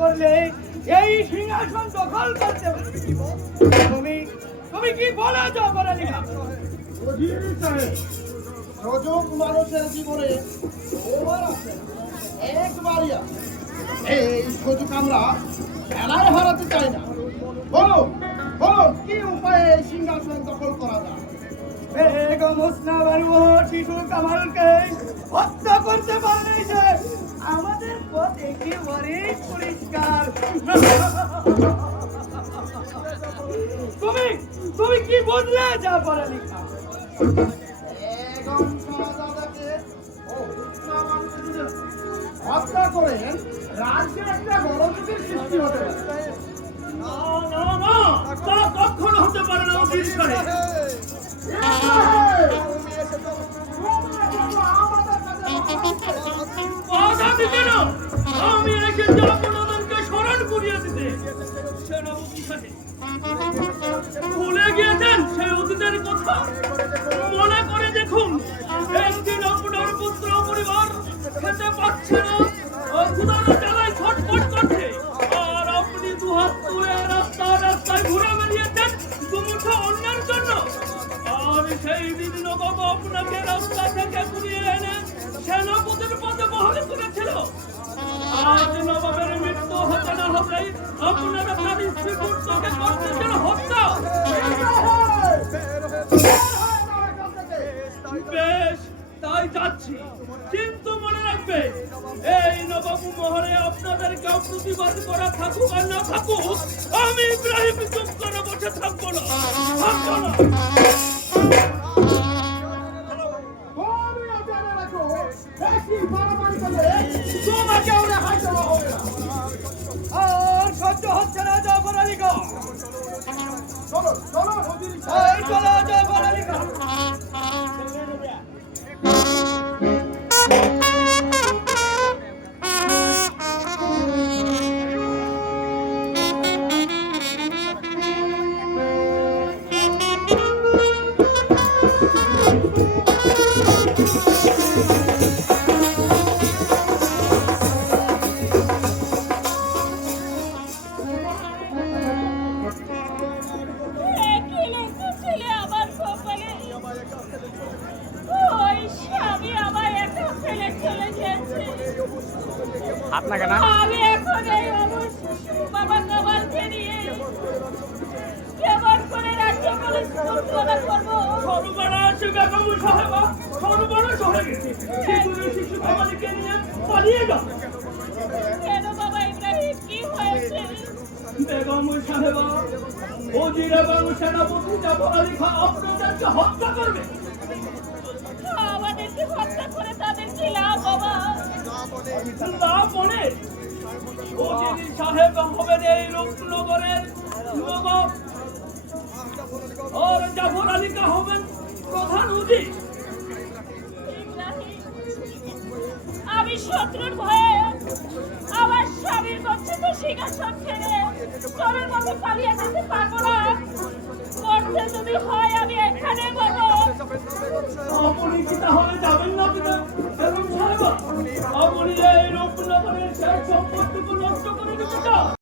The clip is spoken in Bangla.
করলে এই সিংহাসন দখল করতে পারবে। তুমি কি বলো জবরালিকা? সুযোগ মানুষের জীবনে ওভার আছে, একবারই আছে। এই সুযোগ আমরা খেলায় হারাতে চাই না। বলো বলো, কি উপায়ে এই সিংহাসন দখল করা যায়? বেগম হোসনা বানু শিশু কামালকে হত্যা করতে পারলেই যে আমাদের পথ একেবারে পরিষ্কার। তুমি কি বললে জবরালিকা? বেগম শাহজাদাকে ও হোসনা বানুকে যদি হত্যা করেন, রাজ্যে একটা গণতন্ত্রের সৃষ্টি হতে পারে। তা কখনো হতে পারে না। আমি এসেছি আপনাদেরকে স্মরণ করিয়ে দিতে। সেনাপতি সাহেব ভুলে গিয়েছেন সেই অতীতের কথা? মনে করে দেখুন, একদিন আপনার পুত্র পরিবার খেতে পাচ্ছে না, ক্ষুধার জ্বালায় ছটফট করছে, আর আপনি দুহাত তুলে রাস্তায় রাস্তায় ঘুরে বেরিয়েছেন দুমুঠো অন্যের জন্য। আর সেই দিন নবাব আপনাকে রাস্তা থেকে ঘুরিয়ে এনে সেনাপতির পদে বহাল করেছিল। আজ নবাবের মৃত্যু হতে না হতেই আপনারা তার স্ত্রী পুত্রকে করতেছেন হত্যা। বেশ, তাই যাচ্ছি, কিন্তু মনে রাখবে এই নবাব মহলে আপনাদেরকে প্রতিবাদ করা থাকুক আর না থাকুক, আমি ইব্রাহিম চুপ করে বসে থাকবো না। আর সহ্য হচ্ছে না জবরালিকা। চলো চলো, চলো জবরালিকা। আমি এখন এই বাবা কামালকে নিয়ে কেমন করে রাজ্য পরিচালনা করবো? সর্বনাশ বেগম সাহেবা, সর্বনাশ হয়ে গেছে। শিশু কামালকে নিয়ে পালিয়ে যাও। কেন বাবা ইব্রাহিম, কি হয়েছে? বেগম সাহেবা, ওজির এবং সেনাপতি জবরালিকা আপনাদেরকে হত্যা করবে। আমাদেরকে হত্যা করে তাদের কি লাভ বাবা? লাভ মনে ওজির সাহেব হবেন এই রূপনগরের নবাব, আর জবরালিকা হবেন প্রধান উজির। আমি শত্রুর ভয়ে আমার স্বামীর গচ্ছিত সিংহাসন ছেড়ে চোরের মতো পালিয়ে যেতে পারবো না। করতে যদি হয় আমি এখানে বলবো। আপনি কি তাহলে যাবেন না কিনা বেগম সাহেবা? আপনি এই রূপনগরের শেষ সম্পত্তিকে নষ্ট করে দিতে চান?